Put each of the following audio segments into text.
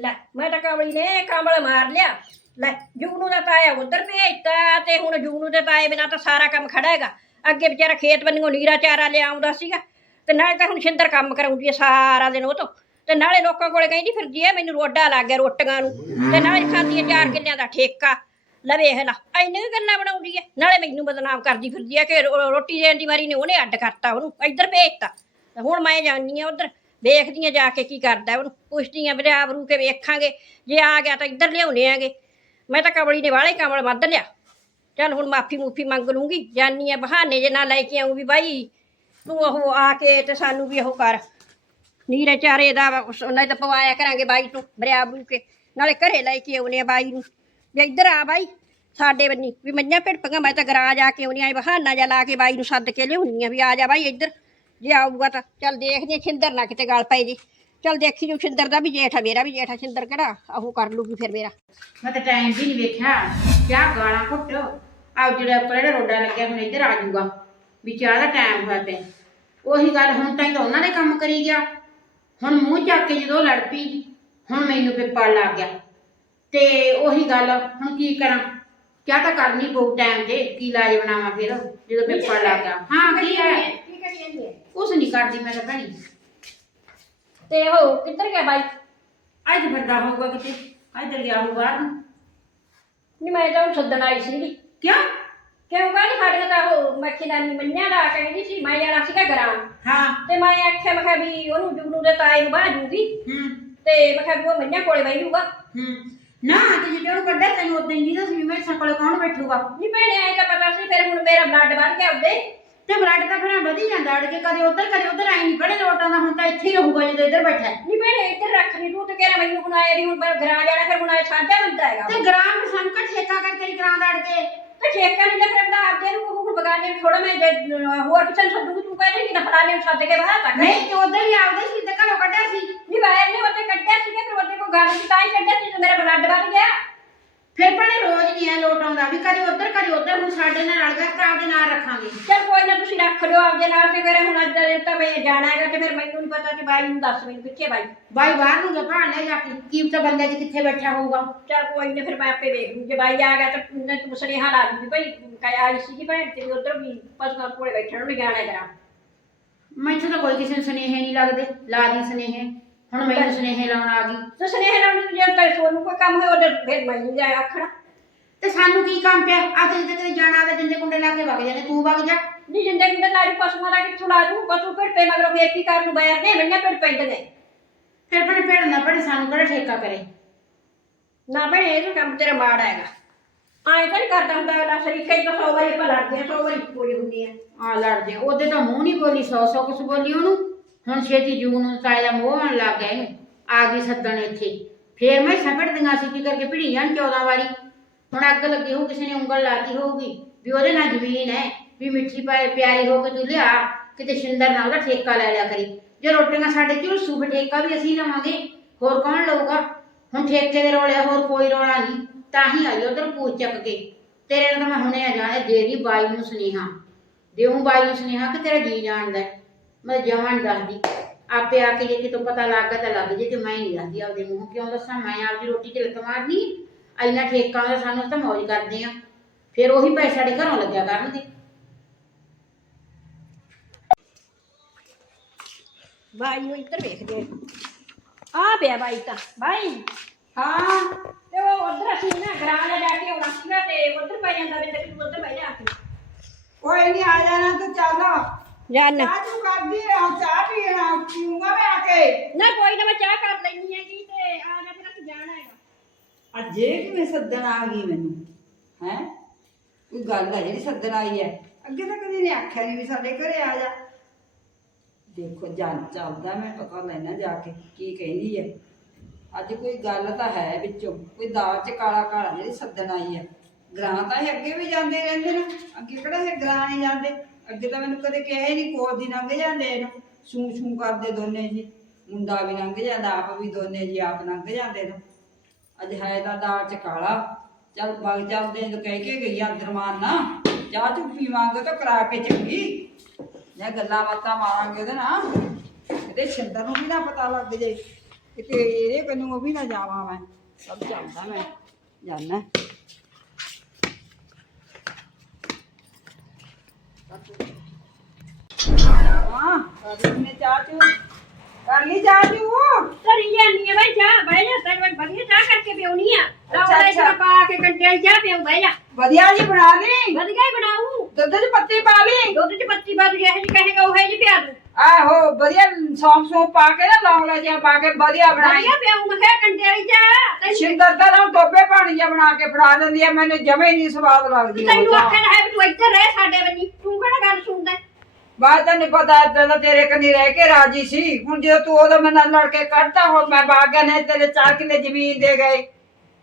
ਲੈ, ਮੈਂ ਤਾਂ ਕਮਲੀ ਨੇ ਕਮਲ ਮਾਰ ਲਿਆ। ਲੈ ਜੁਗਨੂ ਦਾ ਤਾਇਆ ਉਧਰ ਭੇਜਤਾ ਤੇ ਹੁਣ ਜੁਗਨੂ ਦੇ ਤਾਏ ਬਿਨਾਂ ਤਾਂ ਸਾਰਾ ਕੰਮ ਖੜਾ ਹੈਗਾ। ਅੱਗੇ ਵਿਚਾਰਾ ਖੇਤ ਬੰਨਿਓ ਨੀਰਾ ਚਾਰਾ ਲਿਆਉਂਦਾ ਸੀਗਾ ਤੇ ਨਾਲੇ ਤਾਂ ਹੁਣ ਸਿੰਦਰ ਕੰਮ ਕਰਾਉਂਦੀ ਹੈ ਸਾਰਾ ਦਿਨ ਉਹ ਤੋਂ। ਤੇ ਨਾਲੇ ਲੋਕਾਂ ਕੋਲੇ ਕਹਿੰਦੀ ਫਿਰਦੀ ਹੈ, ਮੈਨੂੰ ਰੋਡਾ ਲੱਗ ਗਿਆ ਰੋਟੀਆਂ ਨੂੰ। ਤੇ ਨਾਲੇ ਖਾਂਦੀ ਹੈ ਚਾਰ ਕਿੱਲਿਆਂ ਦਾ ਠੇਕਾ। ਲੈ ਵੇਖ ਲਾ, ਇੰਨੇ ਵੀ ਗੱਲਾਂ ਬਣਾਉਂਦੀ ਹੈ। ਨਾਲੇ ਮੈਨੂੰ ਬਦਨਾਮ ਕਰਦੀ ਫਿਰਦੀ ਹੈ ਕਿ ਰੋ- ਰੋਟੀ ਦੇਣ ਦੀ ਵਾਰੀ ਨੇ ਉਹਨੇ ਅੱਡ ਕਰਤਾ ਉਹਨੂੰ, ਇੱਧਰ ਭੇਜਤਾ। ਤੇ ਹੁਣ ਮੈਂ ਜਾਣੀ ਆ ਉਧਰ। ਵੇਖਦੀ ਆ ਜਾ ਕੇ ਕੀ ਕਰਦਾ, ਉਹਨੂੰ ਪੁੱਛਦੀ ਆ, ਵੀਰੇ ਆਬਰੂ ਕੇ ਵੇਖਾਂਗੇ, ਜੇ ਆ ਗਿਆ ਤਾਂ ਇੱਧਰ ਲਿਆਉਣੇ ਆਂਗੇ। ਮੈਂ ਤਾਂ ਕਮਲੀ ਨੇ ਵਾਲੇ ਕਮਲ ਵੱਧ ਲਿਆ। ਚੱਲ ਹੁਣ ਮਾਫੀ ਮੂਫੀ ਮੰਗ ਲੂੰਗੀ, ਜਾਨੀ ਆ ਬਹਾਨੇ ਜੇ ਨਾਲ ਲੈ ਕੇ ਆਉਂ ਵੀ ਬਾਈ, ਤੂੰ ਉਹ ਆ ਕੇ ਤੇ ਸਾਨੂੰ ਵੀ ਉਹ ਕਰ। ਨੀਰੇ ਚਾਰੇ ਦਾ ਉਸ- ਨਹੀਂ ਤਾਂ ਪਵਾਇਆ ਕਰਾਂਗੇ ਬਾਈ ਤੂੰ ਬਰਿਆ ਬਰੂ ਕੇ ਨਾਲੇ ਘਰੇ ਲੈ ਕੇ ਆਉਨੇ ਆ ਬਾਈ ਨੂੰ। ਵੀ ਇੱਧਰ ਆ ਬਾਈ, ਸਾਡੇ ਬੰਨੀ ਵੀ ਮੰਨਿਆ ਭਿੜਪੀਆਂ, ਮੈਂ ਤਾਂ ਗਰਾਜ ਆ ਕੇ ਆਉਣੀ ਆ ਬਹਾਨਾ ਜਾ ਲਾ ਕੇ ਬਾਈ ਨੂੰ ਸੱਦ ਕੇ ਲਿਆਉਣੀ ਆ ਵੀ ਆ ਜਾ ਬਾਈ ਇੱਧਰ। ਜੇ ਆਊਗਾ ਤਾਂ। ਚੱਲ ਦੇਖਦੇ ਛਿੰਦਰ ਨਾ ਕਿਤੇ ਗੱਲ ਪਏ ਜੀ। ਚੱਲ ਦੇਖੀ ਜੂ ਛਿੰਦਰ ਦਾ ਵੀ ਜੇਠ ਮੇਰਾ ਵੀ ਜੇਠ ਛਿੰਦਰ ਕਿਹੜਾ? ਉਹ ਕਰ ਲੂਗੀ ਫਿਰ ਮੇਰਾ। ਮੈਂ ਤਾਂ ਟਾਈਮ ਵੀ ਨਹੀਂ ਵੇਖਿਆ। ਕਿਆ ਗਾਲਾਂ ਘੁੱਟ। ਆ ਜਿਹੜਾ ਉੱਪਰ ਜਿਹੜਾ ਰੋਡਾ ਲੱਗਿਆ ਹੁਣ ਇੱਧਰ ਆ ਜਾਊਗਾ। ਵੀ ਚਾਹ ਦਾ ਟਾਈਮ ਹੋਇਆ ਤੇ ਉਹੀ ਗੱਲ ਹੁਣ ਤਾਂ ਉਹਨਾਂ ਨੇ ਕੰਮ ਕਰੀ ਗਿਆ। ਹੁਣ ਮੂੰਹ ਚੱਕ ਕੇ ਜਦੋਂ ਲੜ ਪਈ ਹੁਣ ਮੈਨੂੰ ਪਿੱਪੜ ਲੱਗ ਗਿਆ। ਤੇ ਉਹੀ ਗੱਲ ਹੁਣ ਕੀ ਕਰਾਂ? ਕਿਆ ਤਾਂ ਕਰਨੀ ਪਊ ਟਾਈਮ ਤੇ? ਕੀ ਲਾਜ ਬਣਾਵਾਂ ਫਿਰ ਜਦੋਂ ਪਿੱਪੜ ਲੱਗ ਗਿਆ। ਹਾਂ ਕੀ ਹੈ? ਕਰੀ ਜਾਂਦੀ ਹੈ? ਕੁਛ ਨਹੀਂ ਕਰਦੀ ਮੈਂ ਤਾਂ ਭੈਣੀ ਤੇ ਉਹ ਕਿੱਧਰ ਗਿਆ ਬਾਈ? ਅੱਜ ਫਿਰਦਾ ਹੋਊਗਾ ਕਿਤੇ। ਇੱਧਰ ਗਿਆ ਹੋਊ ਬਾਹਰ ਨੂੰ ਨਹੀਂ ਮੈਂ ਤਾਂ ਉਹਨੂੰ ਸੱਦਣ ਆਈ ਸੀਗੀ। ਕਿਉਂ? ਕਿਉਂ ਕਹਿੰਦੀ ਸਾਡੇ ਤਾਂ ਉਹ ਮੱਖੀ ਦਾ ਮੰਨਿਆ ਦਾ ਕਹਿੰਦੀ ਸੀ ਮੈਂ ਜਾਣਾ ਸੀਗਾ ਗਰਾਂ ਹਾਂ। ਤੇ ਮੈਂ ਆਖਿਆ ਮੈਂ ਕਿਹਾ ਵੀ ਉਹਨੂੰ ਜੁਗਨੂ ਦੇ ਤਾਏ ਨੂੰ ਬਾਹ ਜੂਗੀ। ਹੂੰ। ਤੇ ਮੈਂ ਕਿਹਾ ਵੀ ਉਹ ਮੰਨਿਆ ਕੋਲੇ ਬਹਿ ਜੂਗਾ। ਹੂੰ। ਨਾ ਤੇ ਜਿਹੜੇ ਉਹ ਕੱਢਿਆ ਤੈਨੂੰ ਉਦੋਂ ਹੀ ਦੱਸ ਵੀ ਮੇਰੇ ਕੋਲੇ ਕੌਣ ਬੈਠੂਗਾ। ਨਹੀਂ ਭੈਣੇ ਆਏ ਤਾਂ ਪਤਾ ਸੀ ਫਿਰ ਹੁਣ ਮੇਰਾ ਬਲੱਡ ਵੱਧ ਗਿਆ ਉਹਦੇ। ਤੇ ਬਲੱਡ ਤਾਂ ਫਿਰ ਵਧੀ ਜਾਂਦਾ ਅੜ ਕੇ ਕਦੇ ਉਧਰ ਕਦੇ ਉਧਰ ਆਈ ਨਹੀਂ ਪੜੇ ਲੋਟਾਂ ਦਾ ਹੁਣ ਤਾਂ ਇੱਥੇ ਹੀ ਰਹੂਗਾ ਜਦੋਂ ਇੱਧਰ ਬੈਠਾ ਹੈ। ਨਹੀਂ ਭੈਣੇ ਇੱਧਰ ਰੱਖ ਲਈ ਤੂੰ ਤੇ ਕਹਿ ਮੈਨੂੰ ਹੁਣ ਆਏ ਵੀ ਹੁਣ ਮੈਂ ਗਰਾਂ ਜਾਣਾ ਫਿਰ ਹੁਣ ਆਏ ਸਾਂਝਾ ਬੰਦਾ ਹੈਗਾ। ਤੇ ਗ੍ਰਾਮ ਸੰਕਟ ਠੇਕਾ ਕਰ ਤੇਰੀ ਗ੍ਰਾਮ ਦਾ ਅੜ ਕੇ? ਤੇ ਠੇਕਾ ਨਹੀਂ ਲੱਗਦਾ ਦਾ ਆਪਦੇ ਨੂੰ ਉਹ ਬਗਾਨੇ ਨੂੰ ਥੋੜਾ ਮੈਂ ਜੇ, ਅਹ, ਹੋਰ ਕਿਸੇ ਨੂੰ ਸੱਦੂਗੀ ਤੂੰ ਕਹਿੰਦੀ ਕਿ ਫਲਾਣੇ ਨੂੰ ਸੱਦ ਕੇ ਬਾਹਰ ਤੱਕ ਨਹੀਂ ਤੇ ਉਧਰ ਹੀ ਆਉਦੇ ਸੀ ਤੇ ਘਰੋਂ ਕੱਢਿਆ ਸੀ। ਨਹੀਂ ਬਾਹਰ ਨੇ ਉਹਦੇ ਕੱਢਿਆ ਸੀਗਾ ਫਿਰ ਉਹਦੇ ਕੋਈ ਗੱਲ ਸੀ ਤਾਂ ਹੀ ਕੱਢਿਆ ਸੀ ਤੇ ਮੇਰਾ ਬਲੱਡ ਵੱਧ ਗਿਆ। ਫਿਰ ਭਣੇ ਰੋਜ਼ ਨਹੀਂ ਐ ਲੋਟ ਆਉਂਦਾ ਵੀ ਕਦੇ ਉਧਰ ਕਦੇ ਉਧਰ ਹੁਣ ਸਾਡੇ ਨਾਲ ਅੜ ਗਿਆ ਤਾਂ ਆਪਦੇ ਨਾਲ ਰੱਖਾਂਗੇ ਚਲ ਕੋਈ ਨਾ ਤੁਸੀਂ ਰੱਖ ਲਿਓ ਆਪਦੇ ਨਾਲ ਤੇ ਫਿਰ ਹੁਣ ਅੱਜ ਦਾ ਦਿਨ ਤਾਂ ਮੈਂ ਜਾਣਾ ਹੈਗਾ ਤੇ ਫਿਰ ਮੈਨੂੰ ਨਹੀਂ ਪਤਾ ਕਿ ਬਾਈ ਨੂੰ ਦੱਸ ਮੈਨੂੰ ਕਿੱਥੇ ਬਾਈ ਬਾਈ ਬਾਹਰ ਨੂੰ ਗਿਆ ਭਾਣ ਲੈ ਜਾ ਕੇ ਕੀ ਤਾਂ ਬੰਦੇ ਚ ਕਿੱਥੇ ਬੈਠਾ ਹੋਊਗਾ ਚਲ ਕੋਈ ਨਾ ਫਿਰ ਮੈਂ ਆਪੇ ਵੇਖ ਲੂੰ ਜੇ ਬਾਈ ਆ ਗਿਆ ਤਾਂ ਮੈਂ ਤੂੰ ਸੁਨੇਹਾ ਲਾ ਦੂੰਗੀ ਭਾਈ ਕਾਇਆ ਆਈ ਸੀ ਕਿ ਭੈਣ ਤੇ ਉਧਰ ਵੀ ਪਸ਼ੂਆਂ ਕੋਲੇ ਬੈਠਣ ਨੂੰ ਜਾਣਾ ਕਰਾਂ ਮੈਥੋਂ ਤਾਂ ਕੋਈ ਕਿਸੇ ਨੂੰ ਸੁਨੇਹੇ ਨਹੀਂ ਲੱਗਦੇ ਲਾ ਦੀ ਸੁਨੇਹੇ ਹੁਣ ਮੈਨੂੰ ਸੁਨੇਹੇ ਲਾਉਣ ਆ ਗਈ। ਤੇ ਸੁਨੇਹਾ ਲਾਉਣ ਨੂੰ ਜੇ ਤਾਂ ਸੋਨੂੰ ਕੋਈ ਕੰਮ ਹੋਇਆ ਉਹਦੇ ਫਿਰ ਮੈਨੂੰ ਜਾ ਆਖਣਾ। ਤੇ ਸਾਨੂੰ ਕੀ ਕੰਮ ਪਿਆ? ਆ ਤੇ ਜਿੱਦੇ ਕਿਤੇ ਜਾਣਾ ਤੇ ਜਿੰਦੇ ਕੁੰਡੇ ਲਾ ਕੇ ਵਗ ਜਾਣੇ ਤੂੰ ਵਗ ਜਾ। ਨਹੀਂ ਜਿੰਦੇ ਕਿੰਦੇ ਲਾਜ ਪਸ਼ੂਆਂ ਦਾ ਕਿੱਥੋਂ ਲਾ ਦੂੰ ਪਸ਼ੂ ਫਿਰ ਪੇ ਮਗਰੋਂ ਫੇਰ ਕੀ ਕਰਨ ਨੂੰ ਬੈਰ ਦੇ ਮੈਨੂੰ ਫਿਰ ਪਿੰਡ ਨੇ ਫਿਰ ਭਣੇ ਭੇੜ ਨਾ ਭਣੇ ਸਾਨੂੰ ਕਿਹੜਾ ਠੇਕਾ ਕਰੇ? ਨਾ ਭੈਣੇ ਇਹ ਤਾਂ ਕੰਮ ਤੇਰਾ ਮਾੜਾ ਹੈਗਾ। ਆਏ ਤਾਂ ਨੀ ਕਰਦਾ ਹੁੰਦਾ ਅਗਲਾ ਸ਼ਰੀਕਾ ਹੀ ਤਾਂ ਸੌ ਵਾਰੀ ਆਪਾਂ ਲੜਦੇ ਆ ਸੌ ਵਾਰੀ ਪੂਰੀ ਹੁੰਦੀ ਆ। ਆ ਲੜਦੇ ਉਹਦੇ ਤਾਂ ਮੂੰਹ ਨਹੀਂ ਬੋਲੀ ਸੌ ਸੌ ਕੁਛ ਬੋਲੀ ਉਹਨੂੰ? ਹੁਣ ਛੇਤੀ ਜੂਨ ਨੂੰ ਤਾਇਆ ਮੋਹ ਆਉਣ ਲੱਗ ਗਿਆ ਇਹਨੂੰ ਆ ਗਈ ਸੱਦਣ ਇੱਥੇ। ਫੇਰ ਮੈਂ ਸਪੜ ਸੀ ਕੀ ਕਰਕੇ ਭਿੜੀ ਜਾਣ 14 ਵਾਰੀ। ਹੁਣ ਅੱਗ ਲੱਗੀ ਹੋ ਕਿਸੇ ਨੇ ਉਂਗਲ ਲਾਤੀ ਹੋਊਗੀ, ਵੀ ਉਹਦੇ ਨਾਲ ਜ਼ਮੀਨ ਹੈ, ਵੀ ਮਿੱਠੀ ਪਾਏ ਪਿਆਰੀ ਹੋ ਕੇ ਤੂੰ ਲਿਆ, ਕਿਤੇ ਸ਼ਿੰਦਰ ਨਾਲ ਉਹਦਾ ਠੇਕਾ ਲੈ ਲਿਆ ਕਰੀ। ਜੇ ਰੋਟੀਆਂ ਸਾਡੇ ਚ ਸੂਬੇ ਠੇਕਾ ਵੀ ਅਸੀਂ ਲਵਾਂਗੇ, ਹੋਰ ਕੌਣ ਲਊਗਾ? ਹੁਣ ਠੇਕੇ ਦੇ ਰੋਲੇ ਹੋਰ ਕੋਈ ਰੋਲਾ ਨਹੀਂ, ਤਾਂ ਹੀ ਆਈ ਉਧਰ ਪੂਛ ਚੱਕ ਕੇ। ਤੇਰੇ ਨਾਲ ਤਾਂ ਮੈਂ ਹੁਣੇ ਆ ਜਾਣੇ ਦੇਰੀ ਬਾਈ ਨੂੰ ਸੁਨੇਹਾ। ਦੇਉਂ ਬਾਈ ਨੂੰ ਸੁਨੇਹਾ ਕਿ ਤੇਰਾ ਜੀ ਜਾਣਦਾ ਮੈਂ ਜਮਾਂ ਨੀ ਦੱਸਦੀ ਆਪੇ ਆ ਕੇ ਜੇ ਕਿਤੋਂ ਪਤਾ ਲੱਗ ਗਿਆ ਤਾਂ ਲੱਗ ਜੇ ਤੇ ਮੈਂ ਨਹੀਂ ਦੱਸਦੀ ਆਪਦੇ ਮੂੰਹ। ਕਿਉਂ ਦੱਸਾਂ? ਮੈਂ ਆਪਦੀ ਰੋਟੀ ਚ ਲੱਤ ਮਾਰਨੀ ਇੰਨਾ ਠੇਕਾ ਦਾ ਸਾਨੂੰ ਤਾਂ ਮौज ਕਰਦੇ ਆ। ਫਿਰ ਉਹੀ ਪੈਸੇ ਸਾਡੇ ਘਰੋਂ ਲੱਗਿਆ ਕਰਨਗੇ। ਬਾਈ ਨੂੰ ਇੱਧਰ ਵੇਖਦੇ ਆ ਪਿਆ ਬਾਈ ਤਾਂ। ਬਾਈ। ਹਾਂ। ਤੇ ਉਹ ਉਧਰ ਅਸੀਂ ਨਾ ਗਰਾਂ ਜਾ ਕੇ ਆਉਣਾ ਸੀਗਾ ਤੇ ਉਧਰ ਪੈ ਜਾਂਦਾ ਵੀ ਤੇ ਉਧਰ ਬਹਿ ਜਾ ਕੇ। ਕੋਈ ਨਹੀਂ ਆ ਜਾਣਾ ਤਾਂ ਚੱਲ। ਜਾਨ ਚਾਹ ਤੂੰ ਕਰਦੀ ਆ ਚਾਹ ਪੀਣਾ ਪੀਊਂਗਾ ਮੈਂ ਆ ਕੇ। ਨਾ ਕੋਈ ਨਾ ਮੈਂ ਚਾਹ ਕਰ ਲੈਣੀ ਹੈਗੀ ਤੇ ਆ ਜਾ ਫਿਰ ਅਸੀਂ ਜਾਣਾ ਹੈਗਾ। ਅੱਜ ਇਹ ਕਿਵੇਂ ਸੱਦਣ ਆ ਗਈ ਮੈਨੂੰ ਹੈ? ਕੋਈ ਗੱਲ ਹੈ ਜਿਹੜੀ ਸੱਦਣ ਆਈ ਹੈ ਅੱਗੇ ਤਾਂ ਕਦੀ ਨੇ ਆਖਿਆ ਨਹੀਂ ਵੀ ਸਾਡੇ ਘਰੇ ਆ ਜਾ। ਦੇਖੋ ਜਾਨ ਚੱਲਦਾ ਮੈਂ ਪਤਾ ਲੈਣਾ ਜਾ ਕੇ ਕੀ ਕਹਿੰਦੀ ਹੈ ਅੱਜ ਕੋਈ ਗੱਲ ਤਾਂ ਹੈ ਵਿੱਚੋਂ ਕੋਈ ਦਾਲ ਚ ਕਾਲਾ ਕਾਲਾ ਜਿਹੜੀ ਸੱਦਣ ਆਈ ਹੈ ਗ੍ਰਾਂ ਤਾਂ ਇਹ ਅੱਗੇ ਵੀ ਜਾਂਦੇ ਰਹਿੰਦੇ ਨੇ ਅੱਗੇ ਕਿਹੜਾ ਇਹ ਗ੍ਰਾਂ ਨਹੀਂ ਜਾਂਦੇ? ਅੱਗੇ ਤਾਂ ਮੈਨੂੰ ਕਦੇ ਕਿਹਾ ਹੀ ਨਹੀਂ ਕੋਲ ਦੀ ਲੰਘ ਜਾਂਦੇ ਇਹਨੂੰ, ਛੂ ਛੂ ਕਰਦੇ ਦੋਨੇ ਜੀ। ਮੁੰਡਾ ਵੀ ਲੰਘ ਜਾਂਦਾ, ਆਪ ਵੀ ਦੋਨੇ ਜੀ ਆਪ ਲੰਘ ਜਾਂਦੇ ਨੇ। ਅੱਜ ਹੈ ਤਾਂ ਦਾਲ ਚ ਕਾਲਾ। ਚੱਲ ਬਗ ਚੱਲਦੇ ਜੋ ਕਹਿ ਕੇ ਗਈ ਅੰਦਰ ਮਾਰਨਾ। ਚਾਹ ਚੁ ਪੀਵਾਂਗੇ ਤਾਂ ਕਰਾ ਕੇ ਚੰਗੀ। ਜਾਂ ਗੱਲਾਂ ਬਾਤਾਂ ਮਾਰਾਂਗੇ ਉਹਦੇ ਨਾਲ। ਇਹਦੇ ਛਿੰਦਰ ਨੂੰ ਵੀ ਨਾ ਪਤਾ ਲੱਗ ਜੇ ਕਿਤੇ ਇਹਦੇ ਕੰਨੂ ਉਹ ਵੀ ਨਾ ਜਾਵਾਂ ਮੈਂ। ਸਭ ਚੱਲਦਾ ਮੈਂ। ਜਾਣਾ। ਹਾਂ ਚਾਹ ਚੂ। ਕਰ ਲਈ ਚਾਹ ਚੂ। ਤਰੀ ਜਾਨੀ ਆ ਬਈ ਜਾ ਬਹਿ ਜਾ ਤੈਨੂੰ ਮੈਂ ਵਧੀਆ ਚਾਹ ਕਰਕੇ ਪਿਉਣੀ ਆ। ਅੱਛਾ, ਤਾਂ ਅੱਛਾ। ਪਾ ਕੇ ਕੰਟੇ ਚਾਹ ਪਿਉ ਬਹਿ ਜਾ। ਵਧੀਆ ਜੀ ਬਣਾ ਲਈ। ਵਧੀਆ ਹੀ ਬਣਾਉ ਦੁੱਧ 'ਚ ਪੱਤੀ ਪਾ ਲਈ। ਦੁੱਧ ਚ ਪੱਤੀ ਬਾਦ ਜਿਹੇ ਜੀ ਕਹੇਗਾ ਉਹ ਹੈ ਜੀ ਪਿਆ ਦੂੰ ਆਹੋ ਵਧੀਆ ਸੌਂਫ ਸੌਂਫ ਪਾ ਕੇ ਨਾ ਲੌਂਗ ਜਿਹਾ ਪਾ ਕੇ ਵਧੀਆ ਬਣਾਈ। ਵਧੀਆ ਪਿਆਉ ਮੈਂ ਕਿਹਾ ਕੰਟੇ ਵਾਲੀ ਚਾਹ ਤੈਨੂੰ ਸ਼ਿੰਦਰ ਤਾਂ ਨਾ ਟੋਬੇ ਪਾਣੀ ਜਿਹਾ ਬਣਾ ਕੇ ਫੜਾ ਦਿੰਦੀ ਆ ਮੈਨੂੰ ਜਮੇ ਨਹੀਂ ਸਵਾਦ ਲੱਗਦੀ ਉਹ ਤੈਨੂੰ ਚਾਹ। ਆਖਿਆ ਹੈ ਵੀ ਤੂੰ ਇੱਧਰ ਰਹਿ ਸਾਡੇ ਬੰਨੀ ਤੂੰ ਕਿਹੜਾ ਗੱਲ ਸੁਣਦਾ? ਬਾਤ ਤੈਨੂੰ ਪਤਾ ਏਦਾਂ ਤਾਂ ਤੇਰੇ ਕੰਨੀ ਰਹਿ ਕੇ ਰਾਜੀ ਸੀ। ਹੁਣ ਜਦੋਂ ਤੂੰ ਉਹਦਾ ਮੇਰੇ ਨਾਲ ਲੜ ਕੇ ਕੱਢਤਾ ਹੁਣ ਮੈਂ ਬਾਗਿਆ ਨੇ ਤੇਰੇ 4 ਕਿੱਲੇ ਜ਼ਮੀਨ ਦੇ ਗਏ।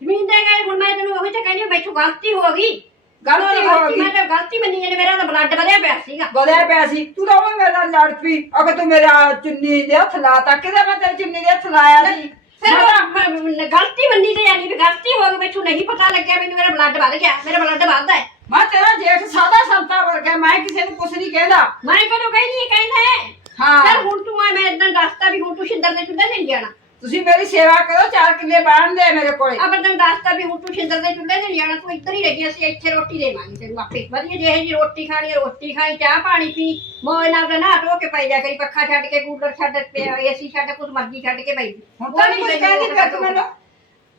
ਜ਼ਮੀਨ ਦੇ ਗਏ ਹੁਣ ਮੈਂ ਤੈਨੂੰ ਉਹੀ ਤਾਂ ਕਹਿੰਦੀ ਹਾਂ, ਮੈਥੋਂ ਗਲਤੀ ਹੋ ਗਈ। ਗਲਤੀ ਹੋ ਗਈ ਮੈਂ ਤਾਂ ਗਲਤੀ ਮੰਨੀ ਇਹਨੇ ਮੇਰਾ ਤਾਂ ਬਲੱਡ ਵਧਿਆ ਪਿਆ ਸੀਗਾ। ਬੋਲਿਆ ਪਿਆ ਸੀ। ਤੂੰ ਤਾਂ ਉਹ ਮੇਰੇ ਨਾਲ ਲੜ ਪਈ। ਅਗਰ ਤੂੰ ਮੇਰਾ ਚੁੰਨੀ ਦੇ ਹੱਥ ਲਾਤਾ ਕਿਤੇ ਮੈਂ ਤੇਰੀ ਚੁੰਨੀ ਦੇ ਹੱਥ ਲਾਇਆ ਸੀ? ਫਿਰ ਮੈਂ ਤਾਂ- ਉਹ ਮ- ਗਲਤੀ ਮੰਨੀ ਤੇ ਜਾਨੀ ਵੀ ਗਲਤੀ ਹੋ ਗਈ ਮੈਨੂੰ ਨਹੀਂ ਪਤਾ ਲੱਗਿਆ ਮੈਨੂੰ ਮੇਰਾ ਬਲੱਡ ਵੱਧ ਗਿਆ। ਮੇਰਾ ਬਲੱਡ ਵੱਧਦਾ ਹੈ। ਮੈਂ ਤੇਰਾ ਜੇਠ ਸਾਦਾ ਸੰਤਾ ਵਰਗਾ ਮੈਂ ਕਿਸੇ ਨੂੰ ਕੁਝ ਨਹੀਂ ਕਹਿੰਦਾ। ਮੈਂ ਕਦੋਂ ਕਹਿੰਦੀ ਕਹਿੰਦਾ ਹੈ। ਹਾਂ। ਚੱਲ ਹੁਣ ਤੂੰ ਮੈਂ ਇਦਾਂ ਦੱਸਤਾ ਵੀ ਹੁਣ ਤੂੰ ਸ਼ਿੰਦਰ ਦੇ ਚੁੱਲ੍ਹੇ ਨਹੀਂ ਜਾਣਾ। ਤੁਸੀਂ ਮੇਰੀ ਸੇਵਾ ਕਰੋ 4 ਕਿੱਲੇ ਬਾਣ ਦੇ ਮੇਰੇ ਕੋਲੇ। ਆ ਬੰਦਨ ਦੱਸਤਾ ਵੀ ਹੁਣ ਤੂੰ ਸ਼ਿੰਦਰ ਦੇ ਚੁੱਲ੍ਹੇ ਨਹੀਂ ਜਾਣਾ ਤੂੰ ਇੱਧਰ ਹੀ ਰਹੀ ਅਸੀਂ ਇੱਥੇ ਰੋਟੀ ਦੇਵਾਂਗੇ ਤੈਨੂੰ ਆਪੇ। ਵਧੀਆ ਜਿਹੇ ਜੀ ਰੋਟੀ ਖਾਣੀ ਹੈ, ਰੋਟੀ ਖਾਈ ਚਾਹ ਪਾਣੀ ਪੀ ਮੌਜ ਨਾਲ ਤਾਂ ਨਹਾ ਧੋ ਕੇ ਪਈ ਜਾ ਕਰੀ ਪੱਖਾ ਛੱਡ ਕੇ ਕੂਲਰ ਛੱਡ ਪਿਆ ਏਸੀ ਛੱਡ ਕੁਝ ਮਰਜ਼ੀ ਛੱਡ ਕੇ ਪਈ ਹੁਣ ਤਾਂ ਨਹੀਂ ਕੁਝ ਕਹਿੰਦੀ ਫਿਰ ਤੂੰ ਮੈਨੂੰ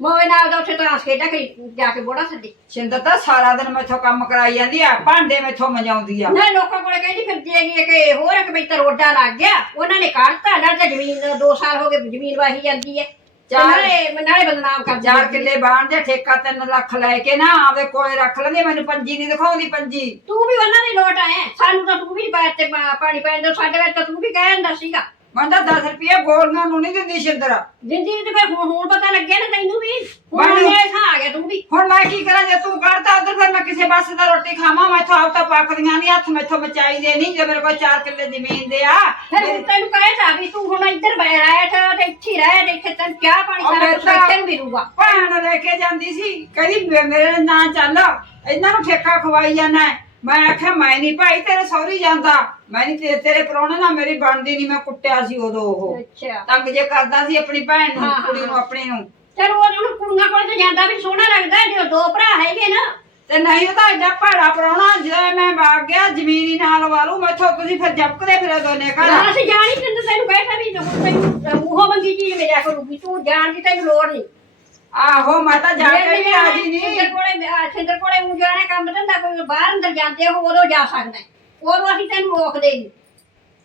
ਮੌਜ ਨਾਲ ਦਾ ਉੱਥੇ ਤਾਂ ਖੇਡਾ ਕਰੀ ਜਾ ਕੇ ਬੋੜਾ ਛੱਡੀ। ਸ਼ਿੰਦਰ ਤਾਂ ਸਾਰਾ ਦਿਨ ਮੈਥੋਂ ਕੰਮ ਕਰਾਈ ਜਾਂਦੀ ਆ ਭਾਂਡੇ ਮੈਥੋਂ ਮਜਾਉਂਦੀ ਆ। ਨਾ ਲੋਕਾਂ ਕੋਲੇ ਕਹਿੰਦੀ ਫਿਰਦੀ ਹੈਗੀ ਕਿ ਹੋਰ ਇੱਕ ਵਿੱਚ ਰੋਡਾ ਲੱਗ ਗਿਆ ਉਹਨਾਂ ਨੇ ਕੱਢਤਾ ਨਾਲ ਤਾਂ ਜ਼ਮੀਨ 2 ਸਾਲ ਹੋ ਗਏ ਜ਼ਮੀਨ ਵਾਹੀ ਜਾਂਦੀ ਹੈ ਤੇ ਚਾਰ- ਨਾਲੇ ਨਾਲੇ ਬਦਨਾਮ ਕਰਦੀ ਚਾਰ। ਕਿੱਲੇ ਬਾਣ ਦੇ ਠੇਕਾ 3 ਲੱਖ ਲੈ ਕੇ ਨਾ ਆਪਦੇ ਕੋਲੇ ਰੱਖ ਲੈਂਦੀ ਮੈਨੂੰ ਪੰਜੀ ਨਹੀਂ ਦਿਖਾਉਂਦੀ ਪੰਜੀ। ਤੂੰ ਵੀ ਉਹਨਾਂ ਦੀ ਲੋਟ ਆਇਆ ਸਾਨੂੰ ਤਾਂ ਤੂੰ ਵੀ ਬਾਤ ਤੇ ਪਾਣੀ ਪੈਣ ਦੇ ਸਾਡੇ ਵਿੱਚ ਤਾਂ ਤੂੰ ਵੀ ਕਹਿ ਦਿੰਦਾ ਸੀਗਾ। ਮੈਂ ਤਾਂ 10 ਰੁਪਏ ਗੋਲੀਆਂ ਨੂੰ ਨਹੀਂ ਦਿੰਦੀ ਸ਼ਿੰਦਰ। ਜਿੰਦੀ ਤੇ ਫਿਰ ਹੁਣ ਹੁਣ ਪਤਾ ਲੱਗਿਆ ਨਾ ਤੈਨੂੰ ਵੀ। ਹੁਣ ਮੈਨੂੰ- ਇਹ ਥਾਂ ਆ ਗਿਆ ਤੂੰ ਵੀ। ਹੁਣ ਮੈਂ ਕੀ ਕਰਾਂ ਜੇ ਤੂੰ ਕਰਦਾ ਉਧਰ ਫਿਰ ਮੈਂ ਕਿਸੇ ਪਾਸੇ ਦਾ ਰੋਟੀ ਖਾਵਾਂ। ਮੈਥੋਂ ਆਪ ਤਾਂ ਪੱਕਦੀਆਂ ਨਹੀਂ ਹੱਥ ਮੈਥੋਂ ਬਚਾਈ ਦੇ ਨਹੀਂ ਜੇ ਮੇਰੇ ਕੋਲ 4 ਕਿੱਲੇ ਜ਼ਮੀਨ ਦੇ ਆ। ਫਿਰ ਹੁਣ ਤੈਨੂੰ ਕਹੇ ਤਾਂ ਵੀ ਤੂੰ ਹੁਣ ਇੱਧਰ ਬੈਠ ਤੇ ਇੱਥੇ ਹੀ ਰਹਿ ਤੇ ਇੱਥੇ ਤੈਨੂੰ ਪਾਣੀ ਉਹ ਸਾਰਾ ਮੈਂ ਕੁਝ ਤਾਂ- ਇੱਥੇ ਨੂੰ ਮਿਲੂਗਾ ਭੈਣ ਲੈ ਕੇ ਜਾਂਦੀ ਸੀ ਕਹਿੰਦੀ ਮੇ- ਮੇਰੇ ਨਾਲ ਚੱਲ। ਇਹਨਾਂ ਨੂੰ ਠੇਕਾ ਖਵਾਈ ਜਾਣਾ ਹੈ। ਮੈਂ ਆਖਿਆ ਮੈਂ ਨਹੀਂ ਭਾਈ ਤੇਰੇ ਸਹੁਰੀ ਜਾਂਦਾ। ਮੈਂ ਨਹੀਂ ਤੇ- ਤੇਰੇ ਪ੍ਰਾਹੁਣੇ ਨਾਲ ਮੇਰੀ ਬਣਦੀ ਨਹੀਂ ਮੈਂ ਕੁੱਟਿਆ ਸੀ ਉਦੋਂ ਉਹ। ਅੱਛਾ। ਤੰਗ ਜੇ ਕਰਦਾ ਸੀ ਆਪਣੀ ਭੈਣ ਨੂੰ ਹਾਂ, ਕੁੜੀ ਨੂੰ ਆਪਣੀ ਨੂੰ। ਚਲ ਉਹ ਉਹਨੂੰ ਕੁੜੀਆਂ ਕੋਲ ਤੇ ਜਾਂਦਾ ਵੀ ਸੋਹਣਾ ਲੱਗਦਾ ਜੇ ਦੋ ਭਰਾ ਹੈਗੇ ਨਾ। ਤੇ ਨਹੀਂ ਉਹਦਾ ਐਡਾ ਭਾੜਾ ਪ੍ਰਾਹੁਣਾ ਜੇ ਮੈਂ ਬਾਗ ਗਿਆ ਜ਼ਮੀਨ ਹੀ ਨਾਲ ਵਾਲੂ ਮੈਥੋਂ ਤੁਸੀਂ ਫਿਰ ਜਪਕਦੇ ਫਿਰੋ ਦੋਨੇ ਘਰ। ਅਸੀਂ ਜਾਣੀ ਤੈਨੂੰ ਤੈਨੂੰ ਕਹਿਤਾ ਵੀ ਤੈਨੂੰ ਮੂੰਹੋਂ ਮੰਗੀ ਚੀਜ਼ ਮਿਲਿਆ ਕਰੂਗੀ ਤੂੰ ਜਾਣ ਦੀ ਤੈਨੂੰ ਲੋੜ ਨਹੀਂ ਆਹੋ ਮੈਂ ਤਾਂ ਜਾ ਕੇ ਵੀ ਰਾਜੀ ਨਹੀਂ। ਸਿੰਦਰ ਕੋਲੇ ਆ, ਸਿੰਦਰ ਕੋਲੇ ਉਹ ਜਾਣਾ ਕੰਮ ਧੰਦਾ ਕੋਈ ਬਾਹਰ ਅੰਦਰ ਜਾਂਦੇ ਹੋ ਉਦੋਂ ਜਾ ਸਕਦਾ ਹੈ। ਉਦੋਂ ਅਸੀਂ ਤੈਨੂੰ ਰੋਕਦੇ ਨਹੀਂ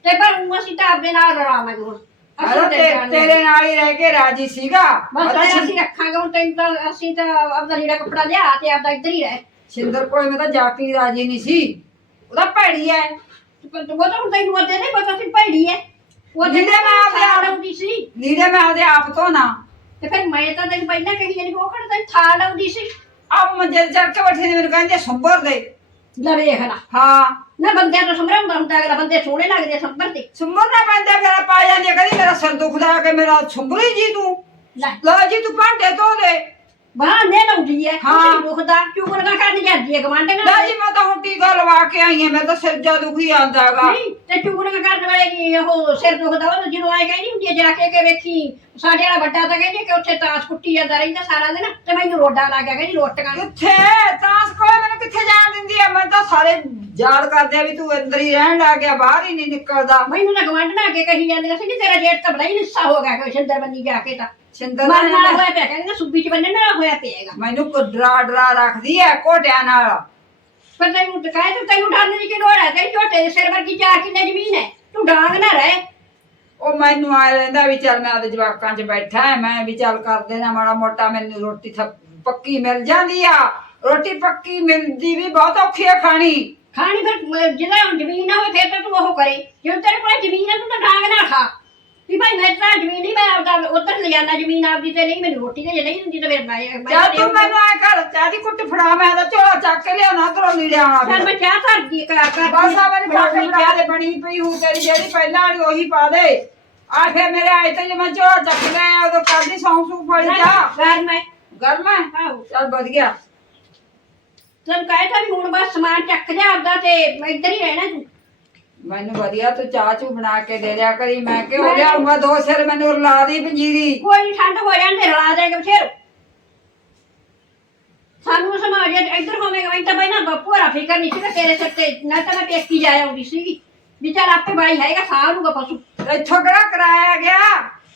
ਤੇ ਪਰ ਊਂ ਅਸੀਂ ਤਾਂ ਆਪਦੇ ਨਾਲ ਰਲਾਵਾਂਗੇ ਹੁਣ। ਅਸੀਂ ਅਰੇ ਤੇ ਤੇ- ਜਾਣਦੇ ਤੇਰੇ ਨਾਲ ਹੀ ਰਹਿ ਕੇ ਰਾਜੀ ਸੀਗਾ। ਬਸ ਪਤਾ ਅਸੀਂ ਰੱਖਾਂਗੇ ਹੁਣ ਤੈਨੂੰ ਤਾਂ ਅਸੀਂ ਤਾਂ ਆਪਦਾ ਲੀੜਾ ਕੱਪੜਾ ਲਿਆ ਤੇ ਆਪਦਾ ਇੱਧਰ ਹੀ ਰਹਿ। ਸ਼ਿੰਦਰ ਕੋਲ ਮੈਂ ਤਾਂ ਜਾ ਕੇ ਹੀ ਰਾਜੀ ਨਹੀਂ ਸੀ। ਉਹਦਾ ਭੈੜੀ ਐ। ਪਰ ਤੂੰ ਉਹ ਤਾਂ ਹੁਣ ਤੈਨੂੰ ਉਹਦੇ ਨਹੀਂ ਪਤਾ ਸੀ ਭੈੜੀ ਹੈ ਉਹ ਜਿਹਦੇ ਨਾਲ ਆਪਦੇ ਆਪ- ਆਉਂਦੀ ਸੀ। ਲੀੜੇ ਮੈਂ ਉਹਦੇ ਆਪ ਤੋਂ ਨਾ। ਤੇ ਫਿਰ ਮੈਂ ਤਾਂ ਤੈਨੂੰ ਪਹਿਲਾਂ ਕਹੀ ਜਾਨੀ ਉਹ ਕਿਹੜਾ ਤੈਨੂੰ ਥਾਲ ਆਉਂਦੀ ਸੀ? ਆਪ ਮੰਜੇ ਤੇ ਚੜ ਕੇ ਬੈਠੇ ਨੇ ਮੈਨੂੰ ਕਹਿੰਦੇ ਸੰਭਰ ਦੇ। ਲੈ ਵੇਖ ਨਾ। ਹਾਂ। ਨਾ ਬੰਦਿਆਂ ਤੋਂ ਸਮਰਾਉਂਦਾ ਹੁੰਦਾ ਅਗਲਾ ਬੰਦੇ ਸੋਹਣੇ ਲੱਗਦੇ ਸੰਭਰ ਤੇ ਸੰਭਰ ਨਾ ਪੈਂਦੇ ਫਿਰ ਪਾ ਜਾਂਦੀ ਆ, ਕਹਿੰਦੀ ਮੇਰਾ ਸਿਰ ਦੁਖਦਾ ਕਿ ਮੇਰਾ ਸੰਭਰੀ ਜੀ ਤੂੰ। ਲੈ। ਲੋ ਜੀ ਤੂੰ ਭਾਂਡੇ ਧੋ ਦੇ। ਬਹਾਨੇ ਲਾਉਂਦੀ ਹੈ ਹਾਂ। ਹਾਂ ਦੁਖਦਾ ਚੁਗਲੀਆਂ ਕਰਨ ਜਾਂਦੀ ਹੈ ਗਵਾਂਢੀਆਂ ਨਾਲ ਜੀ ਮੈਂ ਤਾਂ ਹੁਣ ਟੀਕਾ ਲਵਾ ਕੇ ਆਈ ਆ ਮੈਂ ਤਾਂ ਸਿਰ ਜਾ ਦੁਖੀ ਆਂਦਾਗਾ। ਨਹੀਂ ਤੇ ਚੁਗਲੀਆਂ ਕਰਨ ਵਾਲੇ ਕੀ ਉਹ ਸਿਰ ਦੁਖਦਾ ਉਹ ਜਦੋਂ ਆਏ ਕਹਿੰਦੀ ਹੁੰਦੀ ਹੈ ਜਾ ਕੇ ਕਿ ਵੇਖੀ ਸਾਡੇ ਵਾਲਾ ਵੱਡਾ ਤਾਂ ਕਹਿੰਦੀ ਕਿ ਉੱਥੇ ਤਾਸ ਕੁੱਟੀ ਜਾਂਦਾ ਰਹਿੰਦਾ ਸਾਰਾ ਦਿਨ ਤੇ ਮੈਨੂੰ ਰੋਡਾ ਲਾ ਗਿਆ ਕਹਿੰਦੀ ਰੋਟੀਆਂ ਕਿੱਥੇ? ਤਾਸ ਕੋਲ ਮੈਨੂੰ ਕਿੱਥੇ ਜਾਣ ਦਿੰਦੀ ਆ ਮੈਂ ਤਾਂ ਸਾਰੇ ਯਾਦ ਕਰਦੇ ਆ ਵੀ ਤੂੰ ਅੰਦਰ ਹੀ ਰਹਿਣ ਲੱਗ ਗਿਆ ਬਾਹਰ ਹੀ ਨਹੀਂ ਨਿਕਲਦਾ। ਮੈਨੂੰ ਤਾਂ ਗਵਾਂਢਣਾ ਅੱਗੇ ਕਹੀ ਜਾਂਦੀਆਂ ਸੀ ਕਿ ਤੇਰਾ ਜੇਠ ਤਾਂ ਬੜਾ ਹੀ ਨਿੱਸਾ ਹੋ ਗਿਆ ਕਿ ਸ਼ਿੰਦਰ ਬੰਨੀ ਜਾ ਕੇ ਤਾਂ। ਸ਼ਿੰਦਰ ਮਰਨ ਵਾਲਾ ਨੇ। ਹੋਇਆ ਪਿਆ ਕਹਿੰਦੀ ਸੁੱਬੀ ਚ ਬੰਨਣ ਵਾਲਾ ਹੋਇਆ ਪਿਆਗਾ ਮੈਨੂੰ ਕੋ ਡਰਾ ਡਰਾ ਰੱਖਦੀ ਐ ਕੋਟਿਆਂ ਨਾਲ। ਪਰ ਤੈਨੂੰ ਕਹੇ ਤੂੰ ਤੈਨੂੰ ਡਰਨ ਦੀ ਕੀ ਲੋੜ ਹੈ ਤੇਰੀ ਝੋਟੇ ਦੇ ਸਿਰ ਵਰਗੀ ਚਾਰ ਕਿੱਲੇ ਜ਼ਮੀਨ ਹੈ ਤੂੰ ਡਾਂਗ ਨਾ ਰਹਿ। ਉਹ ਮੈਨੂੰ ਆ ਰਹਿੰਦਾ ਵੀ ਚੱਲ ਮੈਂ ਆਪਦੇ ਜਵਾਕਾਂ 'ਚ ਬੈਠਾ ਐ ਮੈਂ ਵੀ ਚੱਲ ਕਰ ਦੇਣਾ ਮਾੜਾ ਮੋਟਾ ਮੈਨੂੰ ਰੋਟੀ ਪੱਕੀ ਮਿਲ ਜਾਂਦੀ ਆ। ਰੋਟੀ ਪੱਕੀ ਮਿਲਦੀ ਵੀ ਬਹੁਤ ਔਖੀ ਆ ਖਾਣੀ। ਖਾਣੀ ਫਿਰ ਹੁਣ ਜ਼ਮੀਨ ਨਾ ਹੋਵੇ ਫਿਰ ਤਾਂ ਤੂੰ ਉਹ ਕਰੇ। ਜੇ ਤੇਰੇ ਕੋਲ ਜ਼ਮੀਨ ਹੈ ਤੂੰ ਤਾਂ ਡਾਂਗ ਨਾ ਖਾ। ਵੀ ਭਾਈ ਮੈਂ ਤਾਂ ਜ਼ਮੀਨ ਨਹੀਂ ਮੈਂ ਆਪਦਾ ਉੱਧਰ ਲੈ ਜਾਣਾ ਜ਼ਮੀਨ ਆਪਦੀ ਤੇ ਨਹੀਂ ਮੈਨੂੰ ਰੋਟੀ ਤੇ ਨਹੀਂ ਹੁੰਦੀ ਤਾਂ ਫਿਰ ਮੈਂ ਚੱਲ ਤੂੰ ਮੈਨੂੰ ਆ ਕਰ ਚਾਹ ਦੀ ਕੁੱਟ ਫੜਾ ਮੈਂ ਤਾਂ ਝੋਲਾ ਚੱਕ ਕੇ ਲਿਆਉਣਾ ਘਰੋਂ ਲੀੜੇ ਆਉਣਾ ਫਿਰ। ਮੈਂ ਚਾਹ ਧਰਦੀ ਕਰ ਕਰ ਬਸ ਆ ਮੈਨੂੰ ਫੜਾ ਕੇ ਫੜਾ ਦੇ ਬਣੀ ਪਈ ਹੂੰ ਤੇਰੀ ਜਿਹੜੀ ਪਹਿਲਾਂ ਵਾਲੀ ਉਹੀ ਪਾ ਦੇ। ਆ ਫਿਰ ਮੇਰੇ ਆਏ ਤੇ ਜੇ ਮੈਂ ਝੋਲਾ ਚੱਕ ਲਿਆ ਉਦੋਂ ਕਰਦੀ ਸੌਂ ਸੂ ਫੜੀ ਜਾ ਕਰ ਮੈਂ। ਗਰਮ ਹੈ ਆਹੋ। ਚੱਲ ਵਧੀਆ ਤੈਨੂੰ ਕਹੇ ਤਾਂ ਵੀ ਹੁਣ ਬਸ ਸਮਾਨ ਚੱਕ ਜਾ ਆਪਦਾ ਤੇ ਇੱਧਰ ਹੀ ਰਹਿਣਾ ਤੂੰ। ਮੈਨੂੰ ਵਧੀਆ ਤੂੰ ਚਾਹ ਚੂ ਬਣਾ ਕੇ ਦੇ ਦਿਆ ਕਰੀ ਮੈਂ ਕਿ ਹੋ ਲਿਆਉਂਗਾ ਦੋ ਸਿਰ ਮੈਨੂੰ ਰਲਾ ਦੀ ਪੰਜੀਰੀ। ਕੋਈ ਨੀ ਠੰਡ ਹੋ ਜਾਂਦੇ ਰਲਾ ਦੇਗੇ ਬਥੇਰ। ਸਾਨੂੰ ਸਮਾਜ ਇੱਧਰ ਹੋਵੇਗਾ ਮੈਂ ਤਾਂ ਬੈਨਾ ਭੋਰਾ ਫਿਕਰ ਨਹੀਂ ਸੀਗਾ ਤੇਰੇ ਸਿਰ ਤੇ ਨਾ ਤਾਂ ਮੈਂ ਪੇਕੀ ਜਾ ਆਉਂਦੀ ਸੀਗੀ। ਵੀ ਚੱਲ ਆਪੇ ਬਾਈ ਹੈਗਾ ਸਾਹ ਲੂਗਾ ਪਸ਼ੂ। ਇੱਥੋਂ ਕਿਹੜਾ ਕਰਾਇਆ ਗਿਆ?